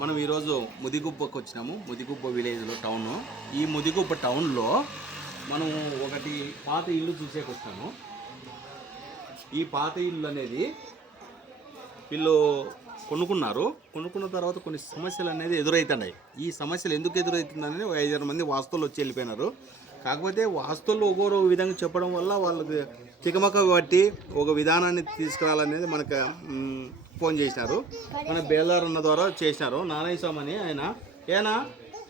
మనం ఈరోజు ముదిగుబ్బకు వచ్చినాము. ముదిగుబ్బ విలేజ్లో టౌన్ ఈ ముదిగుబ్బ టౌన్లో మనం ఒకటి పాత ఇల్లు చూసేకి వచ్చాము ఈ పాత ఇల్లు అనేది వీళ్ళు కొనుక్కున్నారు. కొనుక్కున్న తర్వాత కొన్ని సమస్యలు అనేది ఎదురవుతున్నాయి ఈ సమస్యలు ఎందుకు ఎదురవుతుందని ఒక ఐదారు మంది వాస్తువులు వచ్చి వెళ్ళిపోయినారు. కాకపోతే వాస్తువులు ఒక్కొరు విధంగా చెప్పడం వల్ల వాళ్ళకి తికమక బట్టి ఒక విధానాన్ని తీసుకురావాలనేది మనకు ఫోన్ చేసినారు మన బేలార్ అన్న ద్వారా చేసినారు నారాయణ స్వామి అని ఆయన. ఏనా?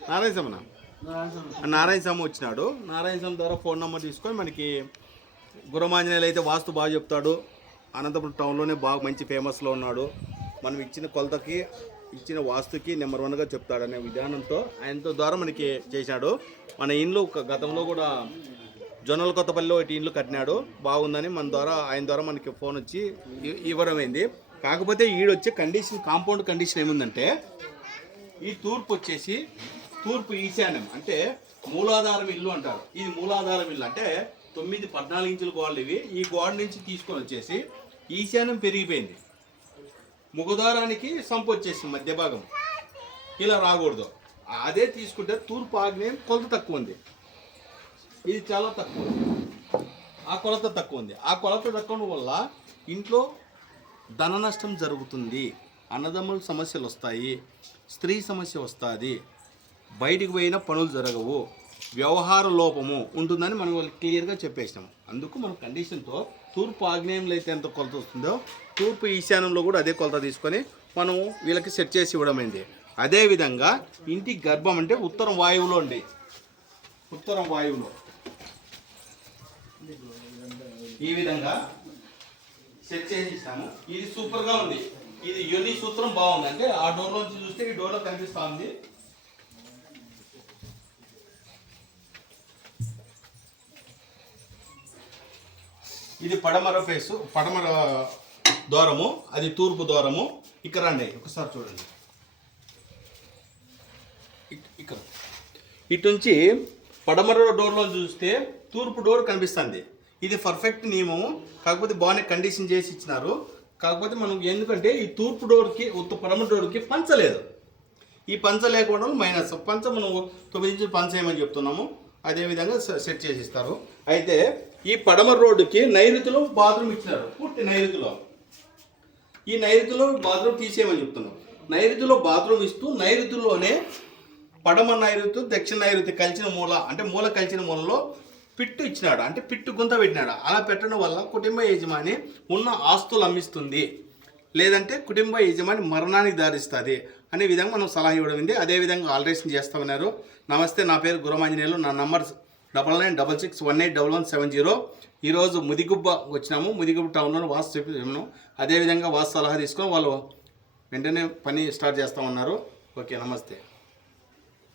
నారాయణ స్వామినా నారాయణ స్వామి వచ్చినాడు. నారాయణ స్వామి ద్వారా ఫోన్ నెంబర్ తీసుకొని మనకి గురమాంజనేయులు అయితే వాస్తు బాగా చెప్తాడు. అనంతపురం టౌన్లోనే బాగా మంచి ఫేమస్లో ఉన్నాడు. మనం ఇచ్చిన కొలతకి ఇచ్చిన వాస్తుకి నెంబర్ వన్గా చెప్తాడనే విధానంతో ఆయనతో ద్వారా మనకి చేశాడు. మన ఇండ్లు ఒక గతంలో కూడా జొన్నల కొత్తపల్లిలో ఒకటి ఇండ్లు కట్టినాడు. బాగుందని మన ద్వారా ఆయన ద్వారా మనకి ఫోన్ వచ్చి ఇ- ఇవ్వడం అయింది కాకపోతే ఈడొచ్చే కండిషన్ కాంపౌండ్ కండిషన్ ఏముందంటే ఈ తూర్పు వచ్చేసి తూర్పు ఈశాన్యం అంటే మూలాధారం ఇల్లు అంటారు. ఇది మూలాధారం ఇల్లు అంటే తొమ్మిది పద్నాలుగు ఇంచుల గోడలు ఇవి. ఈ గోడ నుంచి తీసుకొని వచ్చేసి ఈశాన్యం పెరిగిపోయింది. ముఖద్వారానికి సంపు వచ్చేసింది మధ్య భాగం. ఇలా రాకూడదు. అదే తీసుకుంటే తూర్పు ఆగ్నేయం కొలత తక్కువ ఉంది. ఇది చాలా తక్కువ ఉంది. ఆ కొలత తక్కువ ఉంది. ఆ కొలత తక్కువ వల్ల ఇంట్లో ధన నష్టం జరుగుతుంది అన్నదమ్ముల సమస్యలు వస్తాయి స్త్రీ సమస్య వస్తుంది బయటికి పోయిన పనులు జరగవు వ్యవహార లోపము ఉంటుందని మనం వాళ్ళు క్లియర్గా చెప్పేసినాం. అందుకు మన కండిషన్తో తూర్పు ఆగ్నేయంలో అయితే ఎంత కొలత వస్తుందో తూర్పు ఈశాన్యంలో కూడా అదే కొలత తీసుకొని మనం వీళ్ళకి సెట్ చేసి ఇవ్వడమైంది. అదేవిధంగా ఇంటి గర్భం అంటే ఉత్తరం వాయువులో అండి. ఉత్తరం వాయువులో. ఈ విధంగా సెట్ చేసి ఇస్తాము ఇది సూపర్గా ఉంది. ఇది యూని సూత్రం బాగుంది. అంటే ఆ డోర్ నుంచి చూస్తే ఈ డోర్లో కనిపిస్తా ఉంది. ఇది పడమర ఫేసు పడమర ద్వారము అది తూర్పు ద్వారము. ఇక్కడ రండి ఒకసారి చూడండి. ఇక్కడ. ఇటు నుంచి పడమర డోర్లో చూస్తే తూర్పు డోర్ కనిపిస్తుంది. ఇది పర్ఫెక్ట్ నియమం కాకపోతే బాగానే కండిషన్ చేసి ఇచ్చినారు. కాకపోతే మనం ఎందుకంటే ఈ తూర్పు డోర్కి ఉత్త పడమ డోర్కి పంచలేదు ఈ పంచ లేకపోవడం మైనస్ పంచ మనం తొమ్మిది ఇంచులు పంచ వేయమని చెప్తున్నాము. అదేవిధంగా సె- సెట్ చేసి ఇస్తారు. అయితే ఈ పడమర రోడ్డుకి నైరుతిలో బాత్రూమ్ ఇచ్చినారు. పూర్తి నైరుతిలో. ఈ నైరుతిలో బాత్రూమ్ తీసేయమని చెప్తున్నాం. నైరుతిలో బాత్రూమ్ ఇస్తూ నైరుతిలోనే పడమ నైరుతి దక్షిణ నైరుతి కలిసిన మూల అంటే మూల కలిసిన మూలలో పిట్టు ఇచ్చినాడు. అంటే పిట్టు గుంత పెట్టినాడు. అలా పెట్టడం వల్ల కుటుంబ యజమాని ఉన్న ఆస్తులు అమ్మిస్తుంది. లేదంటే కుటుంబ యజమాని మరణానికి దారిస్తుంది అనే విధంగా మనం సలహా ఇవ్వడం ఉంది. అదేవిధంగా ఆల్టరేషన్ చేస్తామన్నారు. నమస్తే నా పేరు గురమాంజనేయులు. నా number double nine double six one eight double one seven zero. ఈరోజు ముదిగుబ్బ వచ్చినాము. ముదిగుబ్బ టౌన్లో వాసు చెప్పాము అదేవిధంగా వాస్తు సలహా తీసుకొని వాళ్ళు వెంటనే పని స్టార్ట్ చేస్తామన్నారు. ఓకే నమస్తే.